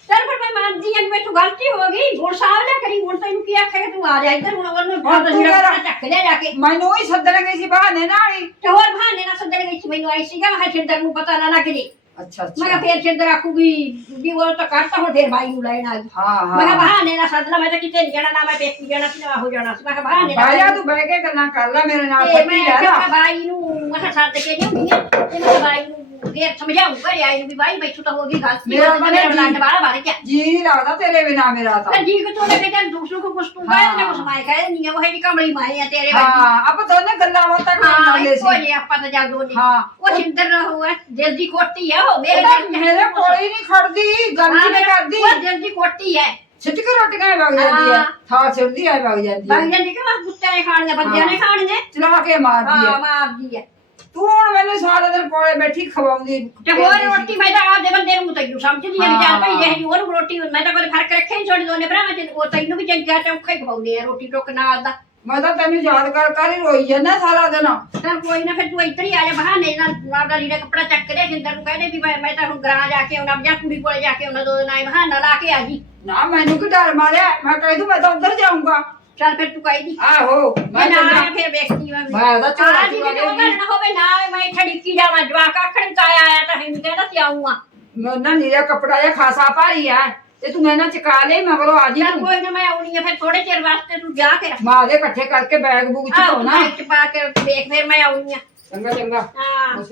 ਚੱਲ ਫਿਰ ਮੈਂ ਮੰਨਦੀ ਹਾਂ ਕਿ ਮੈਥੋਂ ਗਲਤੀ ਹੋ ਗਈ। ਹੁਣ ਸਾਹ ਲਿਆ ਕਰੀ ਹੁਣ ਤੈਨੂੰ ਕੀ ਆਖੇਗਾ? ਤੂੰ ਆ ਜਾ ਇੱਧਰ ਹੁਣ ਉਹਨੂੰ ਹੁਣ ਬਹੁਤ ਤੂੰ ਜਿਹੜਾ ਚੱਕ ਲਿਆ ਜਾ ਕੇ। ਮੈਨੂੰ ਹੀ ਸੱਦਣ ਗਈ ਸੀ ਬਹਾਨੇ ਨਾਲ ਹੀ। ਤੇ ਹੋਰ ਬਹਾਨੇ ਨਾਲ ਸੱਦਣ ਗਈ ਸੀ ਮੈਨੂੰ ਆਈ ਸੀਗਾ ਮੈਂ ਛਿੰਦਰ ਨੂੰ ਪਤਾ ਨਾ ਲੱਗ ਜੇ। ਅੱਛਾ ਮੈਂ ਕਿਹਾ ਫੇਰ ਛਿੰਦਰ ਆਖੂਗੀ ਵੀ ਉਹ ਤਾਂ ਕਰਤਾ ਹੁਣ ਫੇਰ ਬਾਈ ਨੂੰ ਲੈਣ ਆ ਗਈ ਹਾਂ। ਮੈਂ ਕਿਹਾ ਹਾਂ ਬਹਾਨੇ ਨਾਲ ਸੱਦਣਾ ਮੈਂ ਤਾਂ ਕਿਤੇ ਨਹੀਂ ਜਾਣਾ ਨਾ ਮੈਂ ਪੇਕੀ ਜਾਣਾ ਸੀ ਨਾ ਹੋ ਜਾਣਾ ਸੀ। ਮੈਂ ਕਿਹਾ ਬਹਾਨੇ ਨਾਲ ਬਾਜਾ ਤੂੰ ਬਹਿ ਕੇ ਗੱਲਾਂ ਕਰ ਲੈ ਮੇਰੇ ਨਾਲ ਤੇ ਮੈਂ ਕਿਹਾ ਬਾਈ ਨੂੰ ਮੈਂ ਕਿਹਾ ਸੱਦ ਕੇ ਲਿਆਉਂਦੀ ਆ ਤੇ ਮੈਂ ਕਿਹਾ ਬਾਈ ਨੂੰ ਫੇਰ ਸਮਝਾਉਂ ਘਰੇ ਆਈ ਨੂੰ ਵੀ ਬਾਈ ਮੈਥੋਂ ਤਾਂ ਹੋ ਗਈ ਗਲਤੀ ਮੇਰਾ ਮੇਰਾ ਮੇਰਾ ਜੀ- ਬਲੱਡ ਵਾਲਾ ਵੱਧ ਗਿਆ। ਜੀ ਨਹੀਂ ਲੱਗਦਾ ਤੇਰੇ ਬਿਨਾ ਮੇਰਾ ਤਾਂ। ਤੇ ਜੀ ਕਿ ਤੂੰ ਲੱਗੇ ਚੱਲ ਦੂਸਰੋਂ ਕੋ ਕੁਛ ਤੂੰ ਹਾਂ। ਕਹਿ ਨਾ ਕੁਛ ਮੈਂ ਕਹਿ ਦਿੰਦੀ ਆ ਉਹ ਹੈ ਕਮਲੀ ਮਾਏ ਆ ਤੇਰੇ ਵਰਗੀ। ਹਾਂ ਆਪਾਂ ਦੋਨੇ ਗੱਲਾਂ ਬਾਤਾਂ ਕਰਨ ਹਾਂ ਵਾਲੇ ਇੱਕੋ ਸੀ। ਜਿਹੇ ਆਪਾਂ ਤਾਂ ਜਾ ਦੋਨੇ ਹਾਂ। ਉਹ ਛਿੰਦਰ ਹੋਇਆ ਦਿਲ ਦੀ ਕੋਟੀ ਆ ਉਹ ਮੇਰੇ ਇਹਦਾ ਦਿਲ ਚ ਮੇਰੇ ਕੋਲ ਹੀ ਨਹੀਂ ਖੜਦੀ ਗੱਲ ਹਾਂ, ਨਹੀਂ ਕਰਦੀ? ਉਹ ਦਿਲ ਦੀ ਕੋਟੀ ਹੈ ਸਿੱਟ ਕੇ ਰੋਟੀਆਂ ਹੀ ਵਗ ਜਾਂਦੀ ਹੈ। ਹਾਂ। ਥਾਲ ਸਿਰਦੀ ਆ ਵਗ ਜਾਂਦੀ ਬਣ ਹੈ ਜਾਂਦੀ ਕਿ ਮੈਂ ਕੁੱਤਿਆਂ ਨੇ ਖਾਣੀਆਂ ਬੱਚਿਆਂ ਨੇ ਖਾਣੀਆਂ? ਚਲਾ ਕੇ ਮਾਰਦੀ ਹਾਂ ਹੈ ਮਾਰਦੀ ਹੈ ਤੂੰ ਹੁਣ ਮੈਨੂੰ ਸਾਰਾ ਦਿਨ ਕੋਲੇ ਬੈਠੀ ਖਵਾਉਂਦੀ ਤੇ ਹੋਰ ਰੋਟੀ ਮੈਂ ਤਾਂ ਆਪਦੇ ਬੰਦੇ ਨੂੰ ਤੈਨੂੰ ਸਮਝਦੀ ਆ ਵੀ ਚੱਲ ਭਾਈ। ਇਹ ਉਹਨੂੰ ਰੋਟੀ ਮੈਂ ਤਾਂ ਕੋਈ ਫ਼ਰਕ ਰੱਖਿਆ ਨਹੀਂ ਛੋੜੀ ਦੋਨੇ ਭਰਾਵਾਂ ਚ ਉਹ ਤੈਨੂੰ ਵੀ ਚੰਗਾ ਤੇ ਔਖਾ ਹੀ ਖਵਾਉਂਦੇ ਆ ਰੋਟੀ ਟੁੱਕ ਨਾਲ ਦਾ। ਮੈਂ ਤਾਂ ਤੈਨੂੰ ਯਾਦ ਕਰ ਕਰ ਹੀ ਰੋਈ ਜਾਂਦਾ ਸਾਰਾ ਦਿਨ। ਚੱਲ ਕੋਈ ਨਾ ਫਿਰ ਤੂੰ ਇੱਧਰ ਹੀ ਆ ਜਾ ਬਹਾਨੇ ਨਾਲ ਨਾਲ ਦਾ ਲੀੜਾ ਕੱਪੜਾ ਚੱਕ ਲਿਆ ਜਿੰਦਰ ਨੂੰ ਕਹਿੰਦੇ ਵੀ ਮੈਂ ਮੈਂ ਤਾਂ ਹੁਣ ਗਰਾਂ ਜਾ ਕੇ ਆਉਣਾ ਜਾਂ ਕੁੜੀ ਕੋਲੇ ਜਾ ਕੇ ਆਉਣਾ ਦੋ ਦਿਨ ਆਏ ਬਹਾਨਾ ਲਾ ਕੇ ਆ ਜੀ। ਨਾ ਮੈਨੂੰ ਕੀ ਡਰ ਮਾਰਿਆ? ਮੈਂ ਕਹਿ ਦੂੰ ਮੈਂ ਤਾਂ ਉੱਧਰ ਜਾਊਂਗਾ। ਚੱਲ ਫਿਰ ਤੂੰ ਕਹੀ ਦੀ। ਆਹੋ ਮੈਂ ਨਾ। ਆਇਆ ਫਿਰ ਵੇਖਦੀ ਮੈਂ ਵੀ। ਮੈਂ ਉਹਦਾ ਝੋਲਾ ਜੀ ਚੁਗਾ ਵੀ ਉਹ ਗੱਲ ਨਾ ਹੋਵੇ ਨਾ ਆਵੇ, ਮੈਂ ਇੱਥੇ ਡਿੱਕੀ ਜਾਵਾਂ ਜਵਾਕ ਆਖਣ ਤਾਇਆ ਆਇਆ ਤਾਂ ਹੈ ਨਹੀਂ ਕਹਿੰਦਾ ਸੀ ਆਉਂਗਾ ਮੈਂ ਨਾ ਨੀਰਾ ਕੱਪੜਾ ਜਿਹਾ ਖਾਸਾ ਭਾਰੀ ਆ ਤੇ ਤੂੰ ਇਹਨਾਂ ਚਕਾ ਲਈ ਮਗਰੋਂ ਆ ਜੀ ਚੱਲ ਤੂੰ। ਕੋਈ ਨਾ ਮੈਂ ਆਉਣੀ ਆ ਫਿਰ ਥੋੜੇ ਚਿਰ ਵਾਸਤੇ ਤੂੰ ਜਾ ਕੇ ਮਾਂ ਦੇ ਇਕੱਠੇ ਕਰਕੇ ਬੈਗ ਬੂਗ ਚ ਆਹ ਪਾਉਣਾ ਚ ਪਾ ਕੇ ਵੇਖ ਫਿਰ ਮੈਂ ਆਉਣੀ ਆ। ਚੰਗਾ ਚੰਗਾ। ਹਾਂ।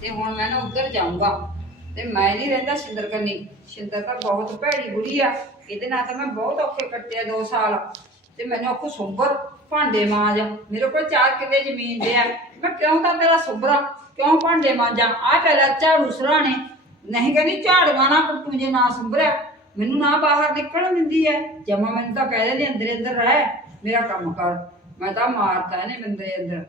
ਤੇ ਹੁਣ ਮੈਂ ਨਾ ਉੱਧਰ ਜਾਊਂਗਾ ਤੇ ਮੈਂ ਨਹੀਂ ਰਹਿੰਦਾ ਸ਼ਿੰਦਰ ਕੰਨੀ ਸ਼ਿੰਦਰ ਤਾਂ ਬਹੁਤ ਭੈੜੀ ਬੁੜੀ ਆ ਇਹਦੇ ਨਾਲ ਤਾਂ ਮੈਂ ਬਹੁਤ ਔਖੇ ਕੱਟਿਆ 2 ਸਾਲ। ਤੇ ਮੈਨੂੰ ਆਖੋ ਸੁੰਬਰ, ਭਾਂਡੇ ਮਾਂਜ। ਮੇਰੇ ਕੋਲ 4 ਕਿੱਲੇ ਜ਼ਮੀਨ ਦੇ ਆ। ਮੈਂ ਕਿਉਂ ਤਾਂ ਤੇਰਾ ਸੁੰਬਰਾ? ਕਿਉਂ ਭਾਂਡੇ ਮਾਂਜਾਂ? ਆ ਪਹਿਲਾਂ ਝਾੜੂ ਸਰਾਣੇ। ਨਹੀਂ ਕਹਿੰਦੀ, ਝਾੜੂਆਂ ਨਾ ਕੁੱਟੂ ਜੇ ਨਾ ਸੁੰਬਰਿਆ। ਮੈਨੂੰ ਨਾ ਬਾਹਰ ਨਿਕਲਣ ਦਿੰਦੀ ਐ। ਜਮਾ ਮੈਨੂੰ ਤਾਂ ਕਹਿ ਦਿੰਦੀ, ਅੰਦਰ ਅੰਦਰ ਰਹਿ। ਮੇਰਾ ਕੰਮ ਕਰ। ਮੈਂ ਤਾਂ ਮਾਰਤਾ ਇਹਨੇ ਬੰਦੇ ਅੰਦਰ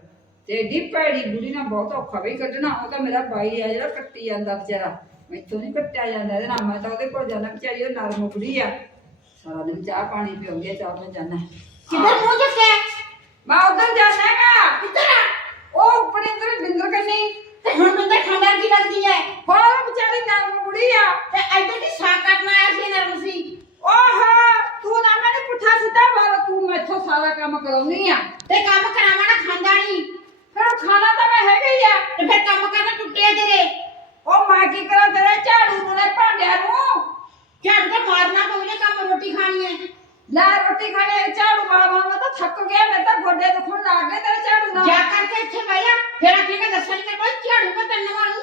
ਤੇ ਏਡੀ ਭੈੜੀ ਬੁੜੀ ਨਾਲ ਬਹੁਤ ਔਖਾ ਵੀ ਕੱਢਣਾ। ਉਹ ਤਾਂ ਮੇਰਾ ਬਾਈ ਆ ਜਿਹੜਾ ਕੱਟੀ ਜਾਂਦਾ ਵਿਚਾਰਾ। ਮੈਥੋਂ ਨਹੀਂ ਕੱਟਿਆ ਜਾਂਦਾ ਇਹਦੇ ਨਾਲ। ਮੈਂ ਤਾਂ ਉਹਦੇ ਕੋਲ ਜਾਣਾ ਵਿਚਾਰੀ ਉਹ ਨਰਮ ਬੁੜੀ ਆ। ਸਾਰਾ ਦਿਨ ਚਾਹ ਪਾਣੀ ਪਿਉਂਦੀ ਆ ਚਾਹ ਮੈਂ ਜਾਣਾ ਕਿੱਧਰ ਮੂੰਹ ਚੱਕਿਆ ਮੈਂ ਉਧਰ ਜਾਣਾਗਾ ਕਿੱਧਰ ਆ? ਉਹ ਉੱਪਰ ਇੰਦਰ ਬਿੰਦਰ ਕੰਨੀ ਤੇ ਹੁਣ ਬੰਦਾ ਖੰਡਾ ਕੀ ਲੱਗਦੀ ਹੈ ਹੋਰ ਵਿਚਾਰੀ ਨਰਮ ਬੁੜੀ ਆ। ਤੇ ਇੱਧਰ ਦੀ ਸਾਕ ਕੱਟਣਾ ਆਇਆ ਸੀ ਨਰਮ ਸੀ? ਓਹੋ ਤੂੰ ਨਾ ਮੈਨੂੰ ਪੁੱਠਾ ਸਿੱਧਾ ਬੋਲ ਤੂੰ ਮੈਥੋਂ ਸਾਰਾ ਕੰਮ ਕਰਾਉਣੀ ਆ। ਤੇ ਕੰਮ ਕਰਾਵਾਂ ਨਾ ਖਾਂਦਾ ਨਹੀਂ ਫਿਰ ਖਾਣਾ ਤਾਂ ਮੈਂ ਹੈਗਾ ਹੀ ਆ। ਤੇ ਫਿਰ ਕੰਮ ਕਰਨਾ ਟੁੱਟਿਆ ਤੇਰੇ। ਉਹ ਮੈਂ ਕੀ ਕਰਾਂ ਤੇਰੇ ਝਾੜੂ ਨੂੰ ਨੇ ਭਾਂਡਿਆਂ ਨੂੰ? ਝੜ ਕੇ ਮਾਰਨਾ ਪਊ ਜੇ ਕੰਮ ਰੋਟੀ ਖਾਣੀ ਹੈ। ਲੈ ਰੋਟੀ ਖਾਣੇ ਝਾੜੂ ਮਾਰ ਮਾਰ ਮੈਂ ਤਾਂ ਥੱਕ ਗਿਆ ਮੇਰੇ ਤਾਂ ਗੋਡੇ ਦੁਖਣ ਲੱਗ ਗਏ ਤੇਰੇ ਝਾੜੂ ਨਾਲ। ਜਾ ਕਰਕੇ ਇੱਥੇ ਬਹਿ ਜਾ ਫਿਰ ਆਖੇਗਾ ਦੱਸਣ ਕਿ ਕੋਈ ਝਾੜੂ ਮੈਂ ਤੈਨੂੰ ਮਾਰੂ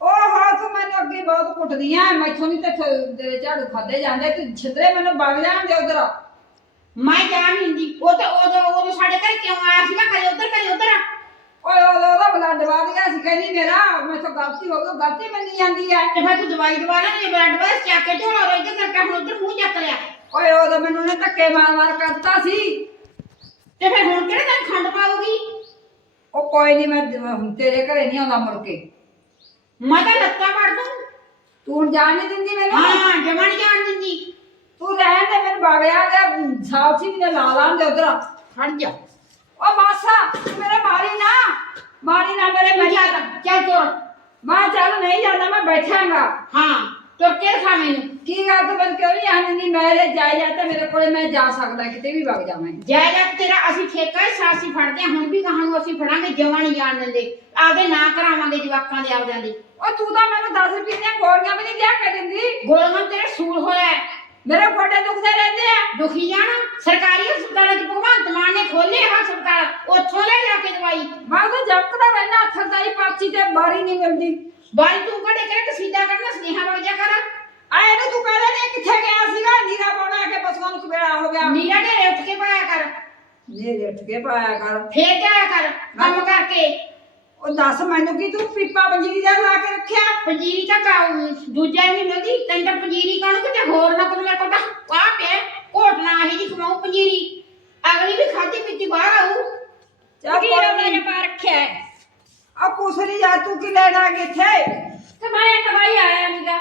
ਓਹੋ ਤੂੰ ਮੈਨੂੰ ਅੱਗੇ ਬਹੁਤ ਕੁੱਟਦੀ ਆ ਮੈਥੋਂ ਨਹੀਂ ਤੇ ਥ- ਤੇਰੇ ਝਾੜੂ ਖਾਦੇ ਜਾਂਦੇ ਤੂੰ ਛਿੱਦਰੇ ਮੈਨੂੰ ਵਗ ਜਾਣ ਦੇ ਉਧਰ। ਮੈਂ ਜਾ ਨਹੀਂ ਹੁੰਦੀ ਉਹ ਤਾਂ ਉਦੋਂ ਉਦੋਂ ਸਾਡੇ ਘਰ ਕਿਉਂ ਆਇਆ ਸੀਗਾ ਕਦੇ ਉੱਧਰ ਕਦੇ ਉੱਧਰ। ਓਏ ਉਹਦਾ ਉਹਦਾ ਬਲੱਡ ਵਧ ਗਿਆ ਸੀ ਕਹਿੰਦੀ ਮੇਰਾ ਮੈਥੋਂ ਗਲਤੀ ਹੋ ਗਈ ਗਲਤੀ ਮੰਨੀ ਜਾਂਦੀ ਐ ਤੇ ਫਿਰ ਤੂੰ ਦਵਾਈ ਦਵਾ ਲੈ ਜੇ ਬਲੱਡ ਵਾਸ ਚੱਕ ਕੇ ਝੋਲਾ ਰੋਈ ਤੇ ਕਰਕੇ ਹੁਣ ਉੱਧਰ ਮੂੰਹ ਚੱਕ ਲਿਆ। ਓਏ ਉਹਦਾ ਮੈਨੂੰ ਨੇ ਧੱਕੇ ਮਾਰ ਮਾਰ ਕਰਤਾ ਸੀ। ਤੇ ਫਿਰ ਹੁਣ ਕਿਹੜੇ ਦਿਨ ਖੰਡ ਪਾਉਗੀ ਉਹ ਕੋਈ ਨਹੀਂ ਮੈਂ ਹੁਣ ਤੇਰੇ ਘਰੇ ਨਹੀਂ ਆਉਂਦਾ ਮੁੜ ਕੇ। ਮੈਂ ਤਾਂ ਲੱਤਾਂ ਵੜ ਦੂੰ। ਤੂੰ ਹੁਣ ਜਾਣ ਨਹੀਂ ਦਿੰਦੀ ਮੈਨੂੰ? ਹਾਂ ਜਮਣ ਜਾਣ ਦਿੰਦੀ। ਤੂੰ ਰਹਿਣ ਦੇ ਮੈਨੂੰ ਬਾਗਿਆ ਦੇ ਸਾਫ਼ ਸੀ ਨੇ ਲਾ ਲਾਂ ਦੇ ਉਧਰ। ਖੜ ਜਾ। ਓ ਮਾਸਾ ਤੂੰ ਮੇਰੇ ਮਾਰੀ ਨਾ। ਮਾਰੀ ਨਾ ਮੇਰੇ ਚੱਲ ਚੱਲ ਤੁਰ। ਮੈਂ ਚੱਲ ਨਹੀਂ ਜਾਂਦਾ ਮੈਂ ਬੈਠਾਂਗਾ। ਹਾਂ ਤੁਰ ਕੇ ਖਾ ਮੈਨੂੰ। ਕੀ ਗੱਲ ਤੂੰ ਮੈਨੂੰ ਕਿਉਂ ਨਹੀਂ ਆਂਦੀ ਮੇਰੇ ਜਾਇ ਜਾ ਤਾਂ ਮੇਰੇ ਕੋਲੇ ਮੈਂ ਜਾ ਸਕਦਾ ਕਿਤੇ ਵੀ ਵਗ ਜਾਵਾਂ ਜਾਇਦਾਦ ਤੇਰਾ ਅਸੀਂ ਠੇਕਾ ਹੀ ਸਾਸੀ ਫੜਦੇ ਹਾਂ, ਹੁਣ ਵੀ ਕਹਾਂ ਨੂੰ ਅਸੀਂ ਫੜਾਂਗੇ ਜਮਾਂ ਨਹੀਂ ਜਾਣ ਦਿੰਦੇ। ਆਪਦੇ ਨਾਂ ਕਰਾਵਾਂਗੇ ਜਵਾਕਾਂ ਦੇ ਆਪਦਿਆਂ ਦੇ। ਓ ਤੂੰ ਤਾਂ ਮੈਨੂੰ 10 ਰੁਪਏ ਦੀਆਂ ਗੋਲੀਆਂ ਵੀ ਨਹੀਂ ਲਿਆ ਕੇ ਦਿੰਦੀ। ਗੋਲਗਨ ਤੇਰੇ ਸੂਲ ਹੋਇਆ ਹੈ। ਮੇਰੇ ਗੋਡੇ ਦੁਖਦੇ ਰਹਿੰਦੇ ਆ। ਦੁਖੀ ਜਾਣਾ। ਸਰਕਾਰੀ ਹਸਪਤਾਲਾਂ 'ਚ ਭਗਵੰਤ ਮਾਨ ਨੇ ਖੋਲੇ ਹਸਪਤਾਲ। ਉੱਥੋਂ ਲੈ ਜਾ ਕੇ ਦਵਾਈ। ਮੈਂ ਤਾਂ ਜਪਕਦਾ ਰਹਿਣਾ ਅੱਖਰ ਦਾ ਹੀ ਪਰਚੀ ਤੇ ਬਾਰੀ ਨਹੀਂ ਮਿਲਦੀ। ਬਾਈ ਤੂੰ ਕਦੇ ਕਿਹੜਾ ਕਸੀਦਾ ਕਰਨਾ ਸੁਨੇਹਾ ਵਗ ਜਾ ਕਰ। ਆ ਇਹਨੂੰ ਤੂੰ ਕਹਿੰਦਾ ਨਹੀਂ ਕਿੱਥੇ ਗਿਆ ਸੀਗਾ? ਨੀਰਾ ਪਾਉਣਾ ਕੇ ਪਸ਼ੂਆਂ ਨੂੰ ਕਬੇੜਾ ਹੋ ਗਿਆ। ਨੀਰਾ ਨੇ ਉੱਠ ਕੇ ਪਾਇਆ ਕਰ। ਨੀਰੇ ਉੱਠ ਕੇ ਪਾਇਆ ਕਰ। ਫੇਰ ਜਾਇਆ ਕਰ। ਕੰਮ ਕਰਕੇ। ਉਹ ਦੱਸ ਮੈਨੂੰ ਕੀ ਤੂੰ ਪੀਪਾ ਪੰਜੀਰੀ ਦਾ ਲਾ ਕੇ ਰੱਖਿਆ? ਪੰਜੀਰੀ ਤਾਂ ਕਾ ਦੂਜਾ ਹੀ ਨਹੀਂ ਮਿਲਦੀ ਤੈਨੂੰ ਤਾਂ ਪੰਜੀਰੀ ਕਾਹਨੂੰ ਕਿਤੇ ਹੋਰ ਨਾ ਕੋਈ ਮੇਰੇ ਕੋਲ ਤਾਂ ਆ ਪਿਆ ਘੋਟਣਾ ਇਹ ਜੀ ਕਮਾਉ ਪੰਜੀਰੀ। ਅਗਲੀ ਵੀ ਖਾਦੀ ਪੀਤੀ ਬਾਹਰ ਆਊ। ਚੱਲ ਕੀ ਕੋਈ ਉਹਨੇ ਨੀ। ਪਾ ਰੱਖਿਆ ਹੈ? ਆ ਕੁਛ ਨਹੀਂ ਯਾਰ ਤੂੰ ਕੀ ਲੈਣ ਆ ਗਈ ਇੱਥੇ? ਤੇ ਮੈਂ ਕਮਾਈ ਆਇਆ ਨੀਗਾ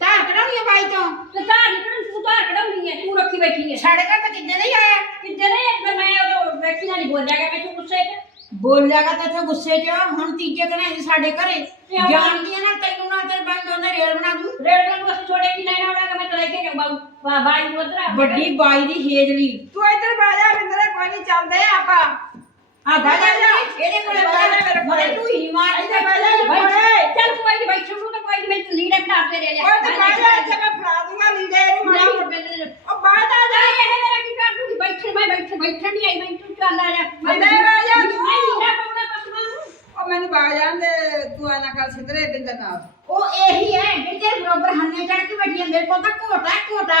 ਧਾਰ ਕਢਾਉਣੀ ਆ ਬਾਈ ਤੋਂ? ਤੇ ਧਾਰ ਨਿਕਲਣ ਤੂੰ ਧਾਰ ਕਢਾਉਣੀ ਹੈ ਤੂੰ ਰੱਖੀ ਬੈਠੀ ਹੈ। ਸਾਡੇ ਘਰ ਤਾਂ ਕਿੰਨੇ ਨਹੀਂ ਆਇਆ? ਕਿੱਦਾਂ ਨੇ ਮੈਂ ਉਹ ਵਿਅਕਤੀ ਨਾਲ ਨਹੀਂ ਬੋਲਿਆ ਗਿਆ ਮੈਂ ਤੂੰ ਗੁੱਸੇ ਤੇ ਬੋਲਿਆਗਾ ਤਾਂ ਇੱਥੇ ਗੁੱਸੇ 'ਚ ਹੁਣ ਤੀਜੇ ਕਨੇ ਸਾਡੇ ਘਰੇ। ਕਿਉਂ? ਜਾਣਦੀ ਆ ਨਾ ਤੈਨੂੰ ਨਾਲ ਤੇਰੇ ਬੰਦ ਉਹਨੇ ਰੇਲ ਬਣਾ ਦੂੰ। ਨੂੰ ਅਸੀਂ ਛੋੜੇ ਕੀ ਲੈਣਾ ਹੋਣਾ ਮੈਂ ਤਾਂ ਲੈ ਕੇ ਜਾਊਂ? ਬਾਊ ਬਾਈ ਨੂੰ ਉਧਰ ਵੱਡੀ ਬਾਈ ਦੀ ਹੇਜਲੀ ਤੂੰ ਇੱਧਰ ਬਹਿ ਜਾ ਬਿੰਦਰੇ ਕੋਈ ਨਹੀਂ ਚੱਲਦੇ ਆ ਆਪਾਂ। ਆ ਬਾਜਾ ਇਹਦੇ ਕੋਲੇ ਬਾਜਾ ਮੇਰੇ ਤੂੰ ਹੀ ਮਾਰ ਇੱਧਰ ਬਹਿ ਜਾ। ਜੀ। ਚੱਲ ਕੋਈ ਨਹੀਂ ਬੈਠ ਨੂੰ ਤਾਂ ਕੋਈ ਨਹੀਂ ਮੈਂ ਲੀੜੇ ਬਣਾ ਕੇ ਦੇ ਲਿਆ ਉਹ ਤੇ ਬਹਿ ਜਾ ਇੱਥੇ ਮੈਂ ਫੜਾ ਦੂੰਗਾ ਲੀੜੇ ਇਹਨੂੰ ਮਾੜਾ ਮੋਟਾ। ਉਹ ਬਾਹਰ ਆ ਜਾ। ਇਹ ਮੇਰਾ ਕੀ ਕਰ ਦੂਗੀ ਬੈਠ ਮੈਂ ਬੈਠ ਬੈਠਣ ਨਹੀਂ ਆਈ ਮੈਂ ਤੂੰ ਚੱਲ ਆ ਜਾ। ਅੰਦਰ ਆ ਜਾ ਤੂੰ। ਮੈਂ ਲੀੜਾ ਪਾਉਣਾ ਪਸਮਾ ਨੂੰ ਉਹ ਮੈਨੂੰ ਬਾਹਰ ਜਾਣ ਦੇ ਤੂੰ ਆਣਾ ਕਰ ਸਿੱਧਰੇ ਬਿੰਦਰ ਨਾਲ ਉਹ ਇਹੀ ਹੈ ਜਿਹੜੀ ਬਰੋਬਰ ਹੰਨੇ ਚੜ ਕੇ ਬੈਠੀ ਮੇਰੇ ਕੋਲ ਤਾਂ ਘੋਟਾ ਘੋਟਾ।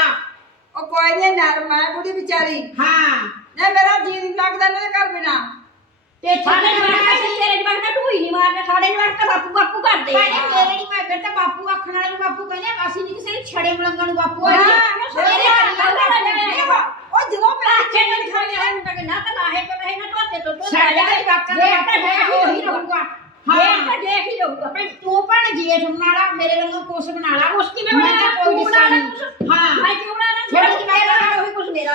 ਉਹ ਕੋਈ ਨਹੀਂ ਨਰਮ ਹੈ ਬੁੜੀ ਵਿਚਾਰੀ। ਹਾਂ। ਨਾ ਮੇਰਾ ਜੀ ਨਹੀਂ ਲੱਗਦਾ ਮੇਰੇ ਘਰ ਬਿਨਾ। ਤੇ ਸਾਡੇ ਜਵਾਕ ਤਾਂ ਤੇਰੇ ਜਵਾਕ ਤਾਂ ਢੂਈ ਨਹੀਂ ਮਾਰਦੇ ਸਾਡੇ ਜਵਾਕ ਤਾਂ ਬਾਪੂ ਬਾਪੂ ਕਰਦੇ ਭਾਈ ਮੇਰੇ ਨਹੀਂ ਮੈਂ ਫਿਰ ਤਾਂ ਬਾਪੂ ਆਖਣ ਵਾਲੇ ਨੂੰ ਬਾਪੂ ਕਹਿੰਦੇ ਅਸੀਂ ਨਹੀਂ ਕਿਸੇ ਨੂੰ ਛੜੇ ਮਲੰਗਣ ਨੂੰ ਬਾਪੂ ਹਾਂ, ਆਖੀਏ। ਮੇਰੇ ਮੇਰੇ ਘਰ ਘਰ ਲੱਗਦਾ ਉਹ ਜਦੋਂ ਮੈਂ ਆਖੇ ਨੂੰ ਦਿਖਾਉਂਦੇ ਹਨ ਤਾਂ ਨਾ ਤਾਂ ਲਾਹੇ ਤੋਂ ਰਹੇ ਨਾ ਤੋਤੇ ਤੋਂ ਤੋਂ ਸਾਡੇ ਜਵਾਕਾਂ ਦਾ ਬਾਪੂ ਹੈ ਉਹੀ ਰਹੂਗਾ। ਹਾਂ। ਹਾਂ ਤਾਂ ਦੇਖ ਹੀ ਰਹੂਗਾ ਭੈਣ ਤੂੰ ਭੈਣ ਜੇਠ ਬਣਾ ਲਾ ਮੇਰੇ ਵੱਲੋਂ ਕੁਛ ਬਣਾ ਲਾ। ਕੁਛ ਕਿਵੇਂ ਮੈਂ ਬਣਾ ਤਾਂ ਕੋਈ ਤੂੰ ਬਣਾ ਗੁੱਸਾ ਲੈ ਨਹੀਂ। ਕੁਛ। ਹਾਂ। ਮੈਂ ਕਿਉਂ ਬਣਾ ਲਾਂ ਥੋੜਾ ਥੋੜਾ ਜਿਹਾ ਜਿਹਾ ਮੇਰਾ ਉਹੀ ਕੁਛ ਮੇਰਾ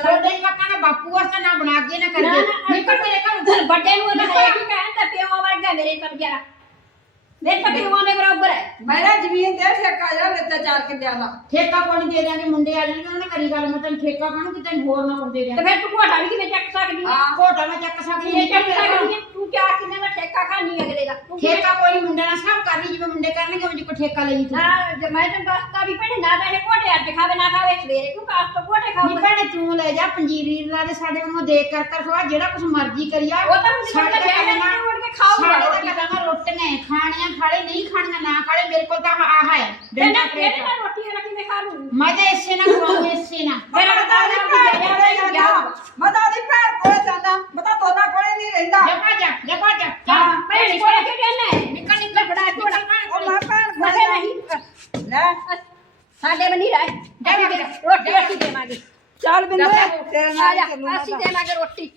ਬਾਪੂ ਵਾਸਤੇ ਨਾ ਬਣਾ ਕੇ ਨਾ ਨਾ ਕਰੀਏ। ਨਾ ਨਿਕਲ ਮੇਰੇ ਘਰ ਵੱਡੇ ਨੂੰ ਉਹਦਾ ਹੈ ਕਿ ਕਹਿੰਦਾ ਪਿਓ ਵਰਗਾ ਮੇਰੇ ਤਾਂ ਵਿਚਾਰਾ। ਤਾਂ ਪਿਓ ਦੇ ਬਰਾਬਰ ਹੈ। ਮੇਰਾ ਜ਼ਮੀਨ ਦੇ ਠੇਕਾ ਜਾ ਲੈਤਾ ਚਾਰ ਕਿੱਲਿਆਂ ਦਾ। ਠੇਕਾ ਕੋਈ ਦੇ ਦਾਂਗੇ ਮੁੰਡੇ ਆ ਜਾਣਗੇ ਉਹਨਾਂ ਨੇ ਕਰੀ ਗੱਲ ਮੈਂ ਤੈਨੂੰ ਠੇਕਾ ਕਾਹਨੂੰ ਕਿ ਤੈਨੂੰ ਹੋਰ ਨਾ ਕੋਈ ਦੇ ਤੇ ਦਿਆਂ ਫਿਰ ਤੂੰ ਘੋਟਾ ਵੀ ਕਿਵੇਂ ਚੱਕ ਸਕਦੀ ਹੈ? ਹਾਂ ਘੋਟਾ ਮੈਂ ਚੱਕ ਸਕਦੀ ਕਿਵੇਂ ਚੱਕ ਸਕਦੀ ਹੈ? ਤੂੰ ਚਾਰ ਕਿੰਨੇ ਦਾ ਠੇਕਾ ਖਾਣੀ ਅਗਲੇ ਦਾ। ਤੂੰ ਠੇਕਾ ਕੋਈ ਮੁੰਡੇ ਨਾਲ ਸਭ ਕਰ ਲਈ ਜਿਵੇਂ ਮੁੰਡੇ ਕਰਨਗੇ ਉਹ ਕੋਈ ਠੇਕਾ ਲਈ ਤੂੰ। ਨਾ ਜੇ ਮੈਂ ਤੈਨੂੰ ਦੱਸਤਾ ਵੀ ਭੈਣੇ ਨਾ ਤਾਂ ਇਹ ਘੋਟੇ ਅੱਜ ਖਾਵੇ ਨਾ ਖਾਵੇ ਸਵੇਰੇ ਤੂੰ ਕਾਸ ਤੋਂ ਘੋਟੇ ਨਹੀਂ ਖਾਊਗਾ? ਭੈਣੇ ਤੂੰ ਲੈ ਜਾ ਪੰਜੀਰੀ ਲਾ ਦੇ ਸਾਡੇ ਨੂੰ ਦੇਖ ਕਰ ਕਰ ਖਵਾ ਜਿਹੜਾ ਕੁਝ ਮਰਜ਼ੀ ਕਰੀਆ ਉਹ ਤਾਂ ਹੁਣ ਸਾਡੇ ਜਿੱਦਾਂ ਤਾਂ ਜਾਏਗਾ ਕਦਮਾਂ- ਉੱਠ ਕੇ ਖਾਊਗਾ ਸਾਡੇ ਰੋਟੀ। ਤਾਂ ਕਦਮਾਂ ਰੋਟੀਆਂ ਹੈ, ਖਾਣੀਆਂ ਖਾਲੇ ਨਹੀਂ ਖਾਣੀਆਂ ਨਾ ਖਾਲੇ ਮੇਰੇ ਕੋਲ ਤਾਂ ਆਹ ਹੈ। ਤੇ ਪਲੇਟ। ਤੇਰੇ ਨਾਲ ਰੋਟੀ ਵਾਲਾ ਕਿਵੇਂ ਖਾ ਲੂੰ। ਮੈਂ ਤਾਂ ਇਸੇ ਨਾਲ ਖਵਾਉਂ ਇਸੇ ਨਾਲ। ਮੈਂ ਤਾਂ ਉਹਦੀ ਭੈਣ ਕੋਲੇ ਜਾਣਾ ਮੈਂ ਤਾਂ ਉਹਦੀ ਭੈਣ ਕੋਲੇ ਜਾਣਾ ਮੈਂ ਤਾਂ ਦੋਨਾਂ ਕੋਲੇ ਨਹੀਂ ਰਹਿੰਦਾ। ਜਾ ਭਾ ਜਾ ਜਾ ਭਾ ਜਾ। ਹਾਂ। ਭੈਣ ਕੋਲ ਕਿਉਂ ਜਾਣਾ ਹੈ? ਨਿਕਲ ਨਿਕਲ ਬੜਾ ਘੋੜਾ ਉਹ ਮੈਂ ਭੈਣ ਮੈਂ ਕੋਲੇ ਨਹੀਂ। ਲੈ। ਸਾਡੇ ਬਣੀ ਰਹਿ। ਜਾ। ਰੋਟੀ ਅਸੀਂ ਦੇਵਾਂਗੇ। ਚੱਲ ਬਿੰਦਰ ਲੈ। ਤੇਰੇ ਆ ਨਾਲ ਅਸੀਂ ਦੇਵਾਂਗੇ ਰੋਟੀ।